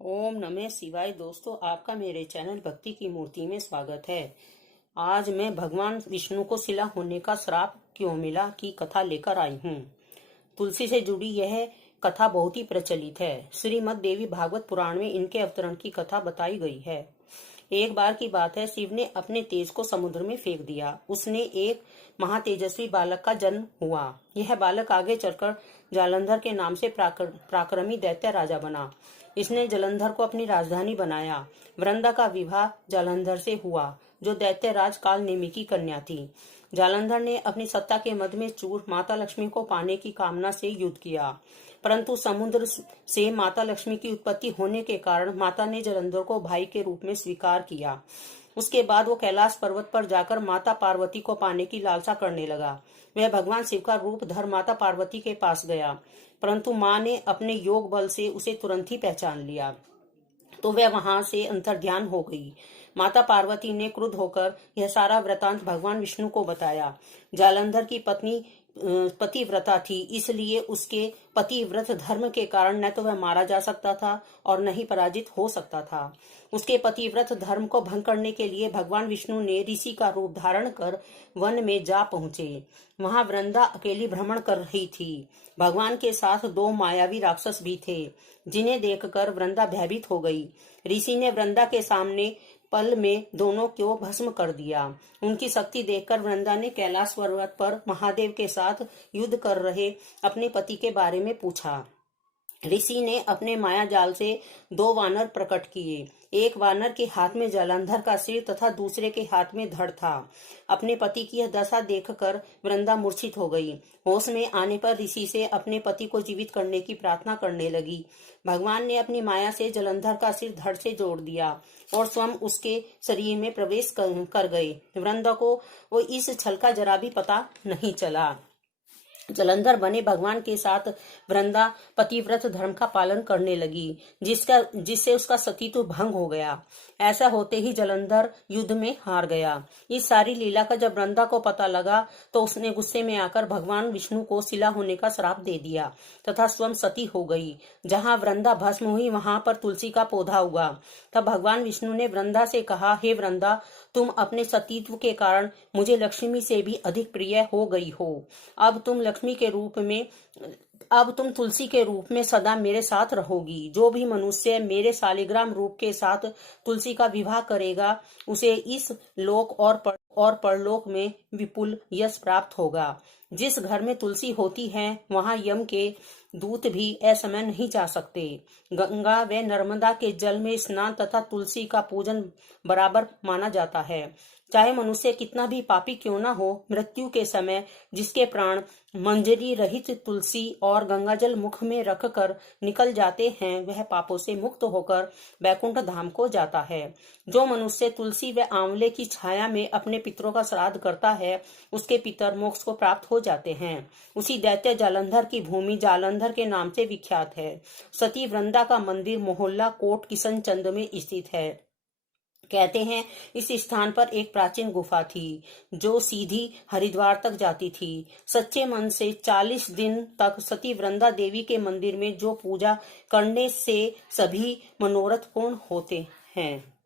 ओम नमः शिवाय। दोस्तों, आपका मेरे चैनल भक्ति की मूर्ति में स्वागत है। आज मैं भगवान विष्णु को शिला होने का श्राप क्यों मिला की कथा लेकर आई हूँ। तुलसी से जुड़ी यह कथा बहुत ही प्रचलित है। श्रीमद् देवी भागवत पुराण में इनके अवतरण की कथा बताई गई है। एक बार की बात है, शिव ने अपने तेज को समुद्र में फेंक दिया। उसने एक महातेजस्वी बालक का जन्म हुआ। यह बालक आगे चलकर जालंधर के नाम से पराक्रमी दैत्य राजा बना। इसने जालंधर को अपनी राजधानी बनाया। वृंदा का विवाह जालंधर से हुआ, जो दैत्य राज कालनेमी की कन्या थी। जालंधर ने अपनी सत्ता के मद में चूर माता लक्ष्मी को पाने की कामना से युद्ध किया, परंतु समुद्र से माता लक्ष्मी की उत्पत्ति होने के कारण माता ने जालंधर को भाई के रूप में स्वीकार किया। उसके बाद वो कैलाश पर्वत पर जाकर माता पार्वती को पाने की लालसा करने लगा। वह भगवान शिव का रूप धर माता पार्वती के पास गया, परंतु माँ ने अपने योग बल से उसे तुरंत ही पहचान लिया, तो वह वहां से अंतर्ध्यान हो गई। माता पार्वती ने क्रुद्ध होकर यह सारा वृतांत भगवान विष्णु को बताया। जालंधर की पत्नी पतिव्रता थी, इसलिए उसके पतिव्रत धर्म के कारण न तो वह मारा जा सकता था और न ही पराजित हो सकता था। उसके पतिव्रत धर्म को भंग करने के लिए भगवान विष्णु ने ऋषि का रूप धारण कर वन में जा पहुंचे। वहां वृंदा अकेली भ्रमण कर रही थी। भगवान के साथ दो मायावी राक्षस भी थे, जिन्हें देखकर वृंदा भयभीत हो गई। ऋषि ने वृंदा के सामने पल में दोनों को भस्म कर दिया। उनकी शक्ति देखकर वृंदा ने कैलाश पर्वत पर महादेव के साथ युद्ध कर रहे अपने पति के बारे में पूछा। ऋषि ने अपने माया जाल से दो वानर प्रकट किए। एक वानर के हाथ में जालंधर का सिर तथा दूसरे के हाथ में धड़ था। अपने पति की यह दशा देखकर वृंदा मूर्छित हो गई। होश में आने पर ऋषि से अपने पति को जीवित करने की प्रार्थना करने लगी। भगवान ने अपनी माया से जालंधर का सिर धड़ से जोड़ दिया और स्वयं उसके शरीर में प्रवेश कर गए। वृंदा को वो इस छल का जरा भी पता नहीं चला। जालंधर बने भगवान के साथ वृंदा पतिव्रत धर्म का पालन करने लगी, जिससे उसका सतीत्व भंग हो गया। ऐसा होते ही जालंधर युद्ध में हार गया। इस सारी लीला का जब वृंदा को पता लगा, तो उसने गुस्से में आकर भगवान विष्णु को शिला होने का श्राप दे दिया तथा स्वयं सती हो गई। जहाँ वृंदा भस्म हुई, वहां पर तुलसी का पौधा उगा। तब भगवान विष्णु ने वृंदा से कहा, हे वृंदा, तुम अपने सतीत्व के कारण मुझे लक्ष्मी से भी अधिक प्रिय हो गई हो। अब तुम तुलसी के रूप में सदा मेरे साथ रहोगी। जो भी मनुष्य मेरे शालिग्राम रूप के साथ तुलसी का विवाह करेगा, उसे इस लोक और परलोक में विपुल यश प्राप्त होगा। जिस घर में तुलसी होती है, वहां यम के दूत भी असमय नहीं जा सकते। गंगा व नर्मदा के जल में स्नान तथा तुलसी का पूजन बराबर माना जाता है। चाहे मनुष्य कितना भी पापी क्यों ना हो, मृत्यु के समय जिसके प्राण मंजरी रहित तुलसी और गंगाजल मुख में रखकर निकल जाते हैं, वह पापों से मुक्त होकर बैकुंठ धाम को जाता है। जो मनुष्य तुलसी व आंवले की छाया में अपने पितरों का श्राद्ध करता है, उसके पितर मोक्ष को प्राप्त हो जाते हैं। उसी दैत्य जालंधर की भूमि जालंधर के नाम से विख्यात है। सती वृंदा का मंदिर मोहल्ला कोट किशनचंद में स्थित है। कहते हैं इस स्थान पर एक प्राचीन गुफा थी, जो सीधी हरिद्वार तक जाती थी। सच्चे मन से 40 दिन तक सती वृंदा देवी के मंदिर में जो पूजा करने से सभी मनोरथ पूर्ण होते हैं।